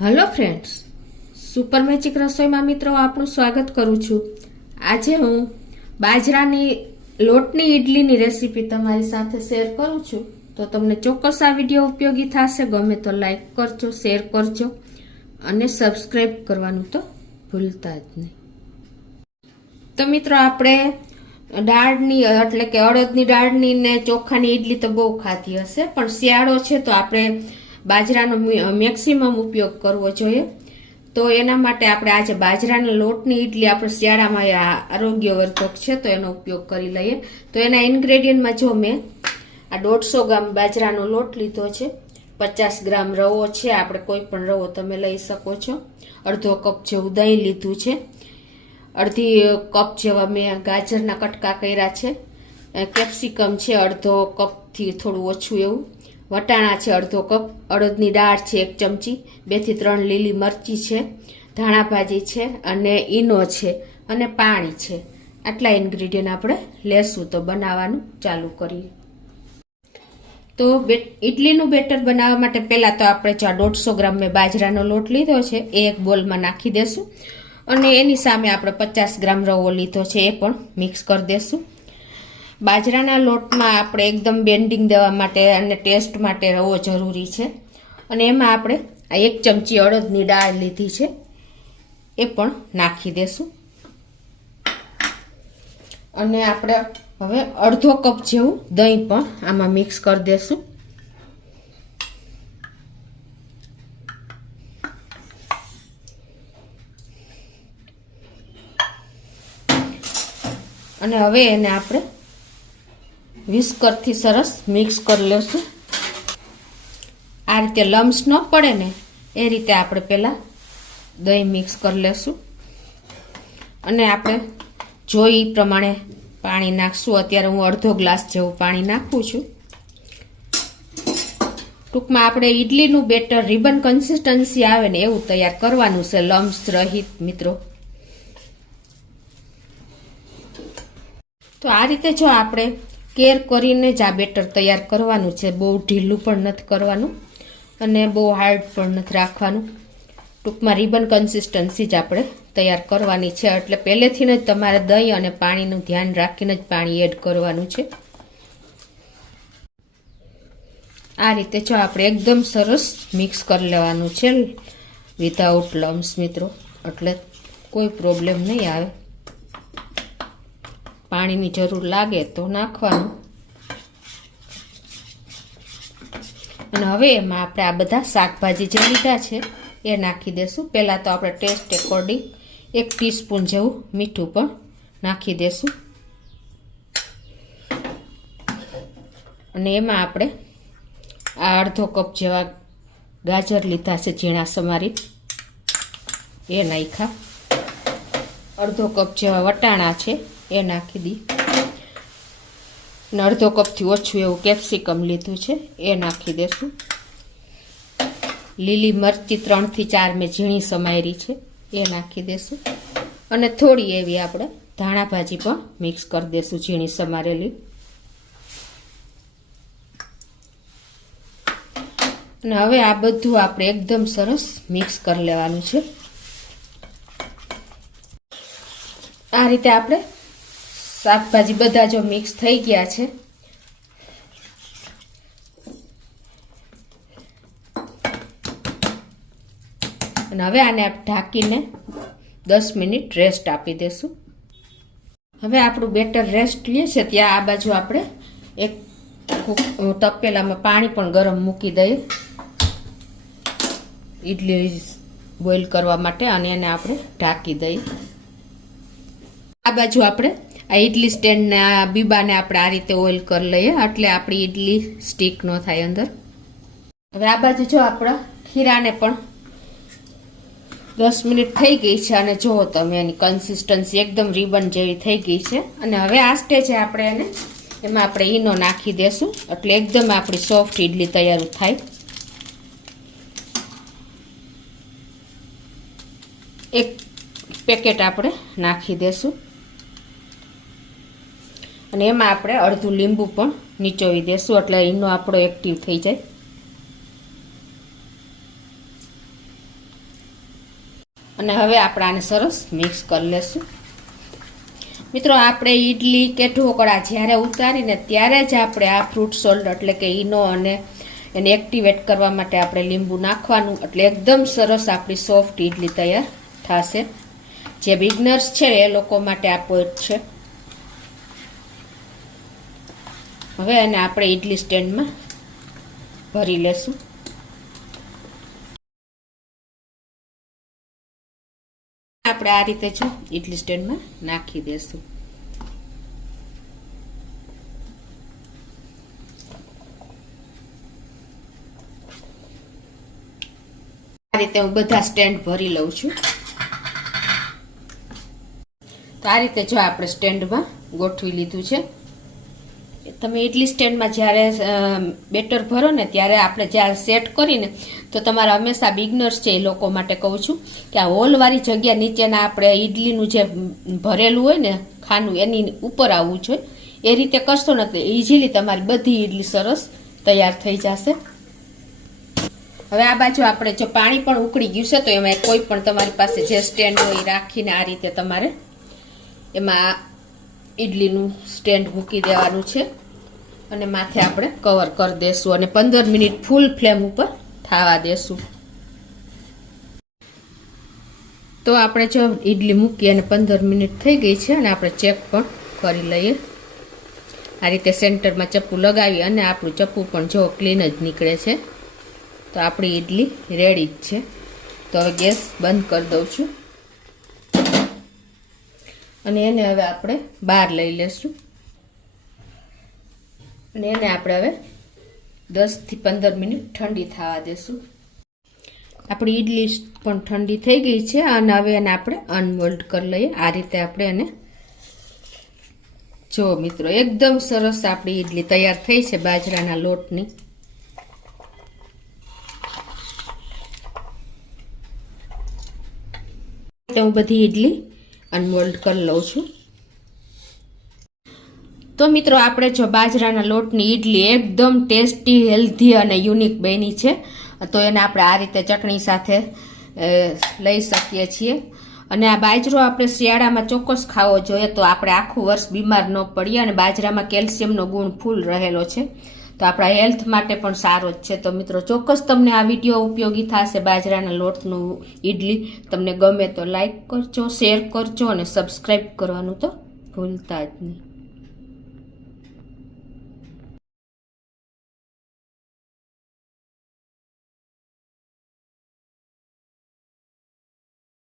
Hello friends, super magic रसोई में मित्रों आपनु स्वागत करूँ छूं। आज हूँ बाजरानी लोटनी इडलीनी रेसिपी तमारी साथे शेर करूँ छूं। तो तमने चोक्कस आ विडियो उपयोगी थशे। गमे तो लाइक करजो, शेर करजो अने सब्सक्राइब करवानुं तो भूलता ज नहीं। तो मित्रों आपणे दाळनी एटले के अड़दनी दाळनी ने चोखानी इडली तो बहु खाधी हशे, पण शियाळो छे तो आपणे बाજરાનો મેક્સિમમ ઉપયોગ કરવો જોઈએ। તો એના માટે આપણે આજે બાજરાના લોટની ઇડલી આપણે શિયાળામાં આરોગ્યવર્ધક છે તો એનો ઉપયોગ કરી લઈએ। તો એના ઇન્ગ્રેડિયન્ટમાં જો મેં આ 150 ગ્રામ બાજરાનો લોટ લીધો છે, 50 ગ્રામ રવો છે, આપણે કોઈ પણ રવો તમે લઈ શકો છો, અડધો કપ જેવું દહીં લીધું છે, અડધી કપ જેવા મેં ગાજરના કટકા કર્યા છે, કેપ્સિકમ છે અડધો કપથી થોડું ઓછું એવું, વટાણા છે અડધો કપ, અડદની દાળ છે 1 ચમચી, 2 થી 3 લીલી મરચી છે, ધાણા ભાજી છે અને ઈનો છે અને પાણી છે। આટલા ઇન્ગ્રેડિયન્ટ આપણે લેશું। તો બનાવવાનું ચાલુ કરીએ। તો ઇડલીનું બેટર બનાવવા માટે પહેલા તો આપણે જો 150 ગ્રામ મેં બાજરાનો લોટ લીધો છે એ એક બોલમાં નાખી દેશું અને એની સામે આપણે 50 ગ્રામ રવો લીધો છે એ પણ મિક્સ કરી દેશું। बाजराना लोट में आपणे एकदम बेन्डिंग देवा माटे अने टेस्ट माटे रवो जरूरी छे अने एमां आपणे आ 1 चमची अड़दनी दाळ लीधी छे ए पण नाखी देशुं अने आपणे हवे अर्धो कप जेवुं दही पण आमां मिक्स कर देशुं। अने हवे एने आपणे विस्कर थी सरस मिक्स कर लेशुं। आ रीते लम्स न पड़े ने ए रीते आपणे पहेला दही मिक्स कर लेशुं अने आपणे जोई प्रमाणे पाणी नाखशुं। अत्यारे हूँ अर्धो ग्लास जेवुं पाणी नाखुं छुं। टूंकमां आपणे इडलीनुं बेटर रिबन कन्सिस्टन्सी आवे ने एवुं तैयार करवानुं छे, लम्स रहित मित्रों। तो आ रीते जो आपणे केर करीने ज आ बेटर तैयार करवानुं छे। बहु ढीलू पण नथी करवानुं अने बहु हार्ड पण नथी राखवानुं। टूंकमां रिबन कन्सिस्टन्सी ज आपणे तैयार करवानी छे એટલે પહેલેથી જ તમારે દહીં અને પાણીનું ધ્યાન રાખીને જ પાણી એડ કરવાનું છે। આ રીતે જો આપણે એકદમ સરસ મિક્સ કરી લેવાનું છે વિધાઉટ લમ્સ મિત્રો, એટલે કોઈ પ્રોબ્લેમ નહીં આવે। पाणी जरूर लागे तो नाखवानुं अने हवे एमां आपणे आ बधा शाकभाजी जे लीधा छे ए नाखी देशुं। पहेला तो आपणे टेस्ट अकोर्डिंग 1 टीस्पून जेवुं मीठुं पण नाखी देशुं अने एमां आपणे आ अर्धो कप जेवा गाजर लीधा छे झीणा समारी ए नाख्या, अर्धो कप जेवा वटाणा छे ए नाखी दी ने अर्धो कप थी ओछुं एवुं केप्सिकम लीधुं छे ए नाखी देशुं। लीली मरची 3 થી 4 में झीणी समायरी छे ए नाखी देशुं अने थोड़ी एवी आपणे धाणा भाजी पण मिक्स कर देशुं झीणी समारेली। अने हवे आ बधुं आपणे एकदम सरस मिक्स कर लेवानुं छे। आ रीते आपणे शाकभाजी बधा जो मिक्स थई गया है हवे आने आप ढाकीने 10 मिनिट रेस्ट आपी देशुं। हवे आपणुं बेटर रेस्ट लीए छे त्यां आ बाजू आपणे एक तपेलामां पाणी पण गरम मूकी दઈએ इडली बोइल करवा माटे अने एने आपणे ढाकी दઈએ। आ बाजू आपणे आ इडली स्टेन्ड ने आ बीबा ने आपणे आ रीते ऑइल कर लईए એટલે આપણી इडली स्टीक न थाय अंदर। હવે આ બાજુ જો આપણા ખીરાને પણ 10 મિનિટ થઈ ગઈ છે અને જો તમે એની કન્સિસ્ટન્સી એકદમ રિબન જેવી થઈ ગઈ છે અને હવે આ સ્ટેજે આપણે એને એમાં આપણે ઈનો નાખી દેશું એટલે એકદમ આપણી સોફ્ટ ઇડલી તૈયાર થાય। એક પેકેટ આપણે નાખી દેશું અને એમાં આપણે અડધું લીંબુ પણ નીચોવી દેશું એટલે ઈનો આપણો એક્ટિવ થઈ જાય। અને હવે આપણે આને સરસ મિક્સ કરી લેશું. મિત્રો, આપણે ઈડલી કે ઢોકળા જ્યારે ઉતારીને ત્યારે જ આપણે આ ફ્રૂટ સોલ્ટ એટલે કે ઈનો અને એને એક્ટિવેટ કરવા માટે આપણે લીંબુ નાખવાનું, એટલે એકદમ સરસ આપણી સોફ્ટ ઈડલી તૈયાર થશે. જે બિગનર્સ છે એ લોકો માટે આ પોઈન્ટ છે. હવે એને આપણે ઈડલી સ્ટેન્ડમાં ભરી લેશું. આપણે આ રીતે જો ઈડલી સ્ટેન્ડમાં નાખી દેશું. આ રીતે હું બધા સ્ટેન્ડ ભરી લઉં છું. તો આ રીતે જો આપણે સ્ટેન્ડમાં ગોઠવી લીધું છે. તમે ઇડલી સ્ટેન્ડમાં જ્યારે બેટર ભરો ને ત્યારે આપણે જ્યારે સેટ કરીને તો તમારે હંમેશા બિગનર્સ છે એ લોકો માટે કહું છું કે આ હોલવાળી જગ્યા નીચેના આપણે ઇડલીનું જે ભરેલું હોય ને ખાનું એની ઉપર આવવું જોઈએ. એ રીતે કરશો ને તો ઇઝીલી તમારી બધી ઇડલી સરસ તૈયાર થઈ જશે. હવે આ બાજુ આપણે જો પાણી પણ ઉકળી ગયું છે તો એમાં કોઈ પણ તમારી પાસે જે સ્ટેન્ડ હોય એ રાખીને આ રીતે તમારે એમાં ઇડલીનું સ્ટેન્ડ મૂકી દેવાનું છે અને માથે આપણે કવર કરી દેશું અને 15 મિનિટ ફૂલ ફ્લેમ ઉપર થવા દેશું. તો આપણે જો ઇડલી મૂકી અને 15 મિનિટ થઈ ગઈ છે અને આપણે ચેક પણ કરી લઈએ. આ રીતે સેન્ટરમાં ચપ્પુ લગાવી અને આપણું ચપ્પુ પણ જો ક્લીન જ નીકળે છે. તો આપણી ઇડલી રેડી જ છે. તો હવે ગેસ બંધ કરી દઉં છું અને એને હવે આપણે બહાર લઈ લેશું અને એને આપણે હવે 10 થી 15 મિનિટ ઠંડી થવા દેશું. આપણી ઇડલી પણ ઠંડી થઈ ગઈ છે અને હવે એને આપણે અનમોલ્ડ કરી લઈએ. આ રીતે આપણે એને જો મિત્રો એકદમ સરસ આપણી ઇડલી તૈયાર થઈ છે બાજરાના લોટની. હું બધી ઇડલી અનમોલ્ડ કરી લઉં છું. તો મિત્રો આપણે જો બાજરાના લોટની ઇડલી એકદમ ટેસ્ટી, હેલ્ધી અને યુનિક બની છે. તો એને આપણે આ રીતે ચટણી સાથે લઈ શકીએ છીએ. અને આ બાજરો આપણે શિયાળામાં ચોક્કસ ખાવો જોઈએ તો આપણે આખું વર્ષ બીમાર ન પડીએ. અને બાજરામાં કેલ્શિયમનો ગુણ ફૂલ રહેલો છે તો આપણા હેલ્થ માટે પણ સારો જ છે. તો મિત્રો ચોક્કસ તમને આ વિડીયો ઉપયોગી થશે. બાજરાના લોટનું ઇડલી તમને ગમે તો લાઈક કરજો, શેર કરજો અને સબસ્ક્રાઈબ કરવાનું તો ભૂલતા જ નહીં.